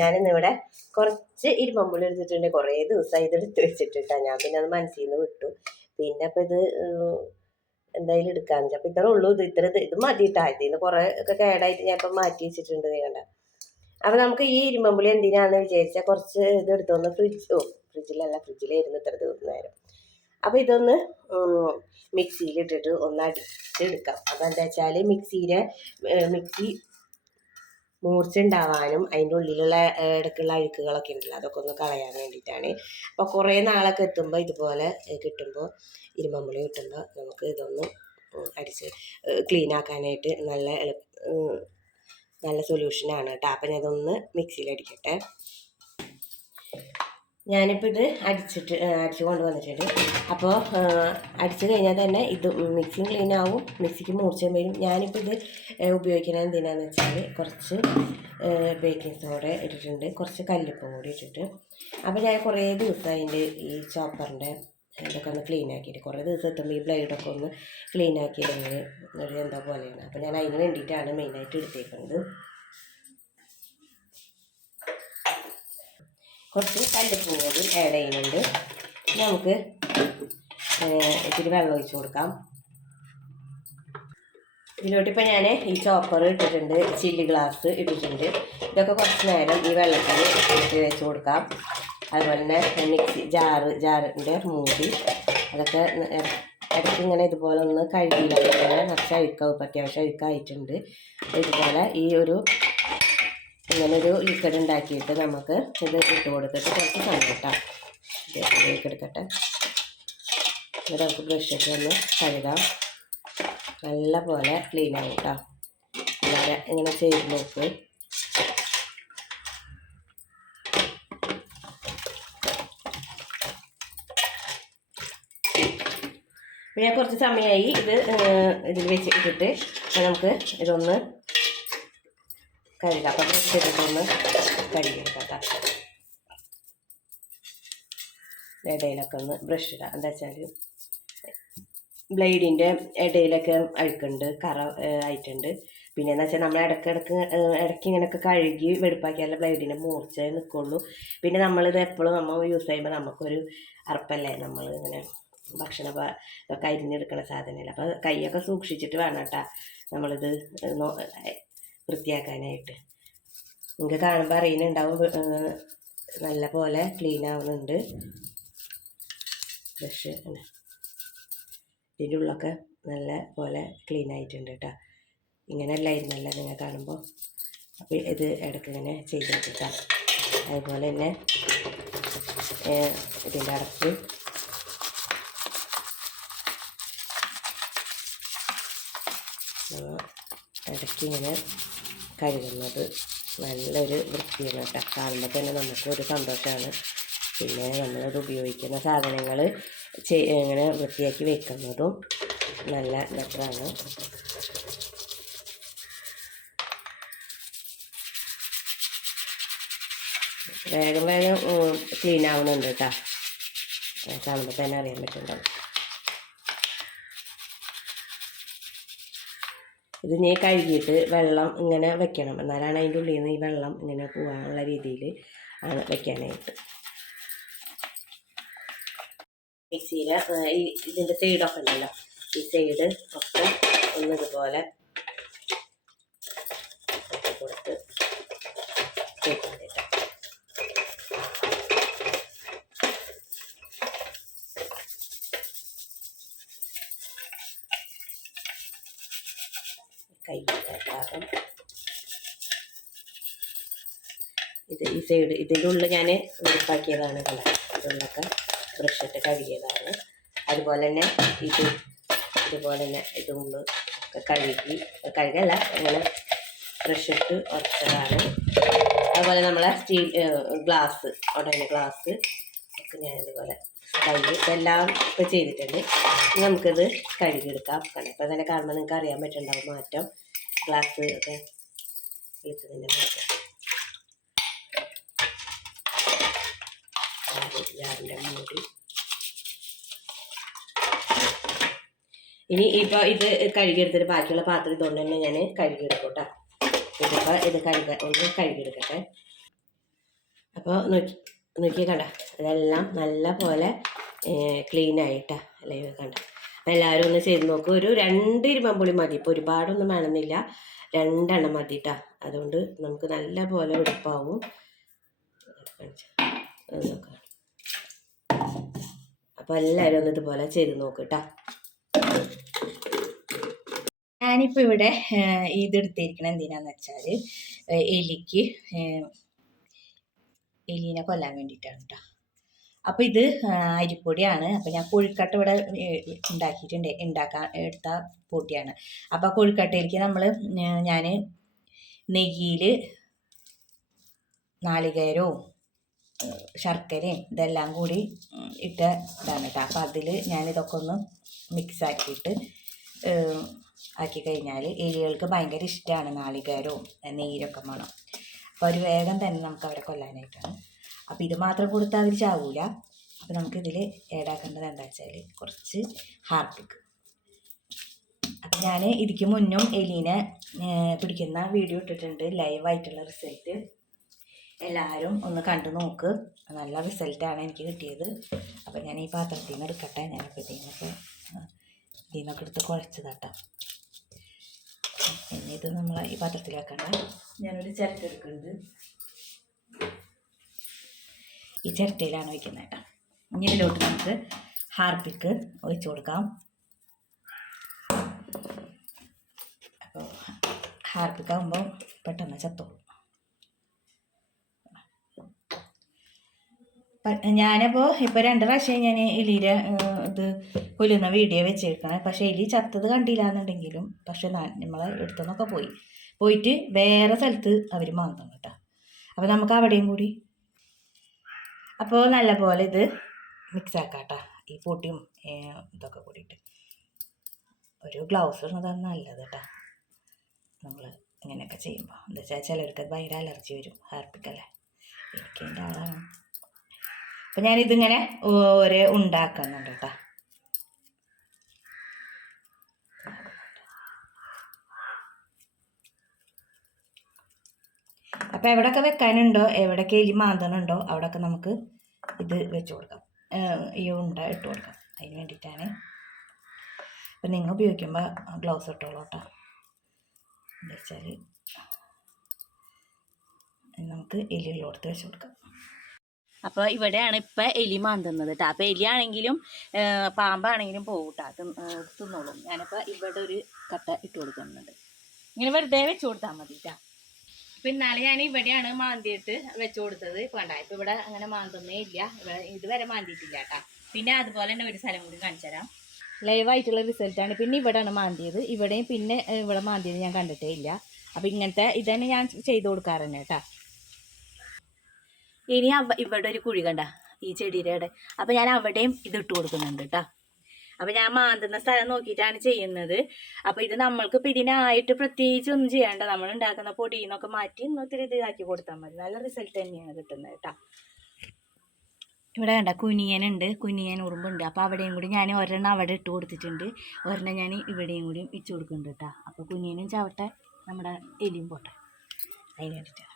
ഞാനിന്നിവിടെ കുറച്ച് ഇരുമ്പമ്പുളി എടുത്തിട്ടുണ്ട്. കുറേ ദിവസമായി ഇത് എടുത്ത് വെച്ചിട്ടിട്ടാ. ഞാൻ പിന്നെ അത് മനസ്സിൽ നിന്ന് വിട്ടു. പിന്നെ അപ്പം ഇത് എന്തായാലും എടുക്കാന്ന് വെച്ചാൽ അപ്പം ഇത്രേ ഉള്ളൂ. ഇത് ഇത്ര ഇത് മതിയിട്ടാ ഇതിന് കുറേ ഒക്കെ കേടായിട്ട് ഞാൻ ഇപ്പം മാറ്റി വെച്ചിട്ടുണ്ട് നീ അപ്പം നമുക്ക് ഈ ഇരുമ്പമ്പുളി എന്തിനാന്ന് വിചാരിച്ചാൽ കുറച്ച് ഇത് എടുത്തൊന്ന് ഫ്രിഡ്ജ് ഓ ഫ്രിഡ്ജിലല്ല ഫ്രിഡ്ജിലായിരുന്നു ഇത്ര ദിവസം നേരം. അപ്പോൾ ഇതൊന്ന് മിക്സിയിലിട്ടിട്ട് ഒന്ന് അടിച്ചെടുക്കാം. എന്താ വെച്ചാൽ മിക്സിയിലെ മിക്സി മൂർച്ച ഉണ്ടാവാനും അതിന്റെ ഉള്ളിലുള്ള ഇടയ്ക്കുള്ള അഴുക്കുകളൊക്കെ ഉണ്ടല്ലോ അതൊക്കെ ഒന്ന് കളയാൻ വേണ്ടിയിട്ടാണ്. അപ്പോൾ കുറേ നാളൊക്കെ എത്തുമ്പോൾ ഇതുപോലെ കിട്ടുമ്പോൾ ഇരുമ്പമ്പുളി കിട്ടുമ്പോൾ നമുക്ക് ഇതൊന്ന് അടിച്ച് ക്ലീൻ ആക്കാനായിട്ട് നല്ല നല്ല സൊല്യൂഷനാണ് കേട്ടോ. അപ്പം ഞാൻ ഇതൊന്ന് മിക്സിയിൽ അടിക്കട്ടെ. ഞാനിപ്പോൾ ഇത് അടിച്ചിട്ട് അടിച്ചു കൊണ്ടുവന്നിട്ടുണ്ട്. അപ്പോൾ അടിച്ച് കഴിഞ്ഞാൽ തന്നെ ഇത് മിക്സി ക്ലീൻ ആവും. മിക്സിക്ക് മൂർച്ചയും വരും. ഞാനിപ്പോൾ ഇത് ഉപയോഗിക്കുന്നത് എന്തിനാന്ന് വെച്ചാൽ കുറച്ച് ബേക്കിംഗ് സോഡ ഇട്ടിട്ടുണ്ട്. കുറച്ച് കല്ലുപ്പും കൂടി ഇട്ടിട്ട്. അപ്പോൾ ഞാൻ കുറേ ദിവസം അതിന്റെ ഈ ചോപ്പറിന്റെ ഇതൊക്കെ ഒന്ന് ക്ലീൻ ആക്കിയിട്ട് കുറേ ദിവസം എത്തുമ്പോൾ ഈ ബ്ലേഡൊക്കെ ഒന്ന് ക്ലീൻ ആക്കിയില്ലെങ്കിൽ ഒരു എന്താ പോലെയാണ്. അപ്പോൾ ഞാൻ അതിന് വേണ്ടിയിട്ടാണ് മെയിനായിട്ട് എടുത്തേക്കുന്നത്. കുറച്ച് കല്ലുപ്പും കൂടി ആഡ് ചെയ്യുന്നുണ്ട്. നമുക്ക് ഇച്ചിരി വെള്ളം ഒഴിച്ച് കൊടുക്കാം. ഇതിലോട്ടിപ്പോൾ ഞാൻ ഈ ചോപ്പർ ഇട്ടിട്ടുണ്ട് ചില്ലി ഗ്ലാസ് ഇട്ടിട്ടുണ്ട്. ഇതൊക്കെ കുറച്ച് നേരം ഈ വെള്ളത്തിൽ ഇട്ട് വെച്ച് കൊടുക്കാം. അതുപോലെ തന്നെ മിക്സി ജാറ് ജാറിന്റെ മൂടി. അതൊക്കെ ഇടയ്ക്ക് ഇങ്ങനെ ഇതുപോലെ ഒന്ന് കഴുകിയില്ല നിറച്ച് അഴുക്കാവും. അത്യാവശ്യം അഴുക്കായിട്ടുണ്ട്. ഇതുപോലെ ഈ ഒരു ഇങ്ങനൊരു ലിക്വിഡ് ഉണ്ടാക്കിയിട്ട് നമുക്ക് ഇത് ഇട്ട് കൊടുത്തിട്ട് കുറച്ച് സമയം കിട്ടാം ഇതിലേക്ക് എടുക്കട്ടെ. എന്നിട്ട് നമുക്ക് ബ്രഷ് ഇട്ട് ഒന്ന് കഴുകാം. നല്ല പോലെ ക്ലീൻ ആവും കേട്ടോ അല്ലാതെ ഇങ്ങനെ ചെയ്ത് നോക്ക്. പിന്നെ കുറച്ച് സമയമായി ഇത് ഇതിൽ വെച്ച് ഇട്ടിട്ട് നമുക്ക് ഇതൊന്ന് കഴുകാം അപ്പം കഴുകിയെടുക്കാം കേട്ടോ ഇടയിലൊക്കെ ഒന്ന് ബ്രഷ് ഇടാം. എന്താ വെച്ചാൽ ബ്ലേഡിന്റെ ഇടയിലൊക്കെ അഴുക്കുണ്ട് കറ ആയിട്ടുണ്ട്. പിന്നെ എന്ന് വെച്ചാൽ നമ്മൾ ഇടയ്ക്കിടക്ക് ഏഹ്, ഇടയ്ക്ക് ഇങ്ങനെയൊക്കെ കഴുകി വെടുപ്പാക്കിയാലേ ബ്ലേഡിന്റെ മൂർച്ച നിൽക്കുള്ളൂ പിന്നെ നമ്മളിത് എപ്പോഴും നമ്മൾ യൂസ് ചെയ്യുമ്പോൾ നമുക്കൊരു അറപ്പല്ലേ? നമ്മൾ ഇങ്ങനെ ഭക്ഷണ ഇതൊക്കെ അരിഞ്ഞെടുക്കണ സാധനമല്ല അപ്പോൾ കൈയൊക്കെ സൂക്ഷിച്ചിട്ട് വേണം കേട്ടോ നമ്മളിത് വൃത്തിയാക്കാനായിട്ട്. നിങ്ങൾക്ക് കാണുമ്പോൾ അറിയുന്നുണ്ടാവും നല്ല പോലെ ക്ലീൻ ആവുന്നുണ്ട്. ബ്രഷ് ഇതിന്റെ ഉള്ളൊക്കെ നല്ല പോലെ ക്ലീൻ ആയിട്ടുണ്ട് കേട്ടോ ഇങ്ങനെയല്ലായിരുന്നല്ലോ നിങ്ങൾ കാണുമ്പോൾ അപ്പോൾ ഇത് ഇടയ്ക്ക് ഇങ്ങനെ ചെയ്ത് ചെയ്തെടുക്കാം അതുപോലെ തന്നെ ഇതിന്റെ നമ്മൾ ഇടയ്ക്ക് ഇങ്ങനെ കഴുകുന്നത് നല്ലൊരു വൃത്തിയാണ് കേട്ടോ. കാണുമ്പോൾ തന്നെ നമുക്കൊരു സന്തോഷമാണ്. പിന്നെ നമ്മളത് ഉപയോഗിക്കുന്ന സാധനങ്ങൾ ഇങ്ങനെ വൃത്തിയാക്കി വെക്കുന്നതും നല്ല ബെറ്ററാണ് വേഗം വേഗം ക്ലീൻ ആവുന്നുണ്ട് കേട്ടോ. കാണുമ്പോൾ തന്നെ അറിയാൻ പറ്റുന്നുണ്ടാവും ഇത് കഴുകിയിട്ട് വെള്ളം ഇങ്ങനെ വെക്കണം. എന്നാലാണ് അതിന്റെ ഉള്ളിൽ നിന്ന് ഈ വെള്ളം ഇങ്ങനെ പോകാനുള്ള രീതിയിൽ ആണ് വെക്കാനായിട്ട്. മിക്സിയിൽ ഈ ഇതിന്റെ സൈഡൊക്കെ ഉണ്ടല്ലോ. ഈ സൈഡ് ഒക്കെ ഒന്ന് കൈ കാരണം ഇത് ഈ സൈഡ് ഇതിന്റെ ഉള്ളിൽ ഞാൻ ഉറപ്പാക്കിയതാണ് കല ഇതുള്ളൊക്കെ ബ്രഷ് ഇട്ട് കഴുകിയതാണ്. അതുപോലെ തന്നെ ഇത് ഇതുപോലെ തന്നെ ഇതും ഉള്ളു ഒക്കെ കഴുകി കഴുകല്ല അങ്ങനെ ബ്രഷ് ഇട്ട് ഉറച്ചതാണ്. അതുപോലെ നമ്മളെ സ്റ്റീൽ ഗ്ലാസ് ഉടനെ ഗ്ലാസ് ഒക്കെ ഞാൻ ഇതുപോലെ കഴുകി എല്ലാം ഇപ്പോൾ ചെയ്തിട്ടുണ്ട്. നമുക്കിത് കഴുകിയെടുക്കാം. കാരണം ഇപ്പോൾ തന്നെ കാരണം നിങ്ങൾക്ക് അറിയാൻ പറ്റുന്നുണ്ടാവും മാറ്റം. ഗ്ലാസ് ഒക്കെ വിളിക്കുന്നതിന്റെ മാറ്റം മൂടി. ഇനി ഇപ്പോൾ ഇത് കഴുകിയെടുത്തിട്ട് ബാക്കിയുള്ള പാത്രം ഇതുകൊണ്ട് തന്നെ ഞാൻ കഴുകിയെടുക്കും കേട്ടോ. ഇതിപ്പോൾ ഇത് കഴുക ഒന്ന് കഴുകിയെടുക്കട്ടെ. അപ്പോൾ നോക്കി. നോക്കി കണ്ട അതെല്ലാം നല്ല പോലെ ക്ലീൻ ആയിട്ടാ. അല്ലേ കണ്ട. എല്ലാവരും ഒന്ന് ചെയ്ത് നോക്കും. ഒരു രണ്ട് ഇരുമ്പുളി മതി. ഇപ്പോൾ ഒരുപാടൊന്നും വേണമെന്നില്ല. രണ്ടെണ്ണം മതി കേട്ടോ അതുകൊണ്ട് നമുക്ക് നല്ല പോലെ നോക്കാം അപ്പോൾ എല്ലാവരും ഒന്ന് ഇതുപോലെ ചെയ്ത് നോക്ക് കേട്ടോ ഞാനിപ്പോൾ ഇവിടെ ഇതെടുത്തിരിക്കണം എന്തിനാന്ന് വെച്ചാൽ എലിക്ക് എലീനെ കൊല്ലാൻ വേണ്ടിയിട്ടാണ് കേട്ടോ അപ്പോൾ ഇത് അരിപ്പൊടിയാണ്. അപ്പോൾ ഞാൻ കോഴിക്കട്ട ഇവിടെ ഉണ്ടാക്കിയിട്ടുണ്ട്. ഉണ്ടാക്കാൻ എടുത്ത പൊടിയാണ്. അപ്പോൾ കോഴിക്കട്ടയിലേക്ക് നമ്മൾ ഞാൻ നെയ്യിൽ നാളികേരവും ശർക്കരയും ഇതെല്ലാം കൂടി ഇട്ട ഇതാണ് കേട്ടോ അപ്പോൾ അതിൽ ഞാനിതൊക്കെ ഒന്ന് മിക്സ് ആക്കിയിട്ട് ആക്കി കഴിഞ്ഞാൽ എലികൾക്ക് ഭയങ്കര ഇഷ്ടമാണ് നാളികേരവും നെയ്യിലൊക്കെ വേണം അപ്പോൾ അവർ വേഗം തന്നെ നമുക്ക് അവരെ കൊല്ലാനായിട്ടാണ്. അപ്പോൾ ഇത് മാത്രം കൊടുത്താൽ അവർ ചാവൂല. അപ്പോൾ നമുക്കിതിൽ ഏടാക്കേണ്ടത് എന്താ വെച്ചാൽ കുറച്ച് ഹാർപ്പിക്ക് അപ്പം ഞാൻ ഇതിക്ക് മുന്നും എലീനെ പിടിക്കുന്ന വീഡിയോ ഇട്ടിട്ടുണ്ട്. ലൈവായിട്ടുള്ള റിസൾട്ട് എല്ലാവരും ഒന്ന് കണ്ടു നോക്ക്. നല്ല റിസൾട്ടാണ് എനിക്ക് കിട്ടിയത്. അപ്പം ഞാൻ ഈ പാത്രത്തിൽ നിന്ന് എടുക്കട്ടെ. ഞാനിപ്പോൾ ഇതിൽ നിന്നൊക്കെ ഇതിൽ നിന്നൊക്കെ എടുത്ത് കുഴച്ചതാട്ടോ. പിന്നെ ഇത് നമ്മൾ ഈ പാത്രത്തിലാക്കണ്ട. ഞാനൊരു ചിരട്ട എടുക്കുന്നുണ്ട്. ഈ ചിരട്ടയിലാണ് വയ്ക്കുന്നത് കേട്ടോ. ഇനി ഇതിലോട്ട് നമുക്ക് ഹാർപ്പിക്ക് ഒഴിച്ചു കൊടുക്കാം. അപ്പോൾ ഹാർപ്പിക്ക് ആകുമ്പോൾ പെട്ടെന്ന് ചത്തോളും. ഞാനപ്പോൾ ഇപ്പോൾ രണ്ട് പ്രാവശ്യം ഞാൻ എലിയുടെ ഇത് കൊല്ലുന്ന വീഡിയോ വെച്ചേക്കണേ. പക്ഷേ എലി ചത്തത് കണ്ടില്ല എന്നുണ്ടെങ്കിലും പക്ഷെ നമ്മൾ എടുത്തുനിന്നൊക്കെ പോയി. പോയിട്ട് വേറെ സ്ഥലത്ത് അവർ മാന്തു കേട്ടോ. അപ്പോൾ നമുക്ക് അവിടെയും കൂടി. അപ്പോൾ നല്ല പോലെ ഇത് മിക്സ് ആക്കാം കേട്ടോ. ഈ പൊടിയും ഇതൊക്കെ കൂടിയിട്ട്. ഒരു ഗ്ലൗസ് ഇടുന്നതാണ് നല്ലത് കേട്ടോ. നമ്മൾ ഇങ്ങനെയൊക്കെ ചെയ്യുമ്പോൾ എന്താ വെച്ചാൽ ചിലർക്ക് ഭയങ്കര അലർജി വരും ഹാർപ്പിക്കല്ലേ എനിക്ക് എന്റെ ആളാണ്. അപ്പം ഞാനിതിങ്ങനെ ഓരോ ഉണ്ടാക്കുന്നുണ്ട് കേട്ടോ. അപ്പോൾ എവിടെയൊക്കെ വെക്കാനുണ്ടോ? എവിടെയൊക്കെ എലി മാന്തണുണ്ടോ? അവിടെയൊക്കെ നമുക്ക് ഇത് വെച്ച് കൊടുക്കാം. ഈ ഉണ്ട ഇട്ട് കൊടുക്കാം. അതിന് വേണ്ടിയിട്ടാണ്. അപ്പം നിങ്ങൾ ഉപയോഗിക്കുമ്പോൾ ഗ്ലൗസ് ഇട്ടോളൂ കേട്ടോ. വെച്ചാൽ നമുക്ക് എലിയുള്ളോടത്ത് വെച്ച് കൊടുക്കാം. അപ്പോൾ ഇവിടെയാണ് ഇപ്പം എലി മാന്തുന്നത് കേട്ടോ. അപ്പോൾ എലിയാണെങ്കിലും പാമ്പാണെങ്കിലും പോകും കേട്ടോ. തിന്നോളും. ഞാനിപ്പോൾ ഇവിടെ ഒരു കട്ട ഇട്ട് കൊടുക്കുന്നുണ്ട്. ഇങ്ങനെ വെറുതെ വെച്ച് കൊടുത്താൽ മതി കേട്ടോ. ഇന്നാളെ ഞാൻ ഇവിടെയാണ് മാന്തിയിട്ട് വെച്ചു കൊടുത്തത്. വേണ്ട ഇപ്പം ഇവിടെ അങ്ങനെ മാന്തുന്നേ ഇല്ല. ഇവിടെ ഇതുവരെ മാന്തിയിട്ടില്ല കേട്ടോ. പിന്നെ അതുപോലെ തന്നെ ഒരു സ്ഥലം കൂടി കാണിച്ചു തരാം ലൈവായിട്ടുള്ള റിസൾട്ടാണ് പിന്നെ ഇവിടെയാണ് മാന്തിയത്. ഇവിടെയും പിന്നെ ഇവിടെ മാന്തിയത് ഞാൻ കണ്ടിട്ടേ ഇല്ല. അപ്പം ഇങ്ങനത്തെ ഇതന്നെ ഞാൻ ചെയ്ത് കൊടുക്കാറ് തന്നെ കേട്ടോ. ഇനി ഇവിടെ ഒരു കുഴി കണ്ട ഈ ചെടിയുടെ അവിടെ അപ്പം ഞാൻ അവിടെയും ഇത് ഇട്ട് കൊടുക്കുന്നുണ്ട് കേട്ടോ. അപ്പം ഞാൻ മാന്തുന്ന സ്ഥലം നോക്കിയിട്ടാണ് ചെയ്യുന്നത്. അപ്പോൾ ഇത് നമ്മൾക്ക് ഇപ്പം ഇതിനായിട്ട് പ്രത്യേകിച്ച് ഒന്നും ചെയ്യേണ്ട. നമ്മൾ ഉണ്ടാക്കുന്ന പൊടിയിൽ നിന്നൊക്കെ മാറ്റി ഇന്നൊത്തിരി ഇത് ഇതാക്കി കൊടുത്താൽ മതി. നല്ല റിസൾട്ട് തന്നെയാണ് കിട്ടുന്നത് കേട്ടോ. ഇവിടെ കണ്ട കുനിയനുണ്ട്. കുനിയൻ ഉറുമ്പുണ്ട്. അപ്പോൾ അവിടെയും കൂടി ഞാൻ ഒരെണ്ണം അവിടെ ഇട്ട് കൊടുത്തിട്ടുണ്ട്. ഒരെണ്ണം ഞാൻ ഇവിടെയും കൂടി ഇട്ട് കൊടുക്കുന്നുണ്ട് കേട്ടോ. അപ്പോൾ കുനിയനും ചാവട്ടെ. നമ്മുടെ എലിയും പോട്ടെ. അതിന് വേണ്ടിയിട്ടാണ്.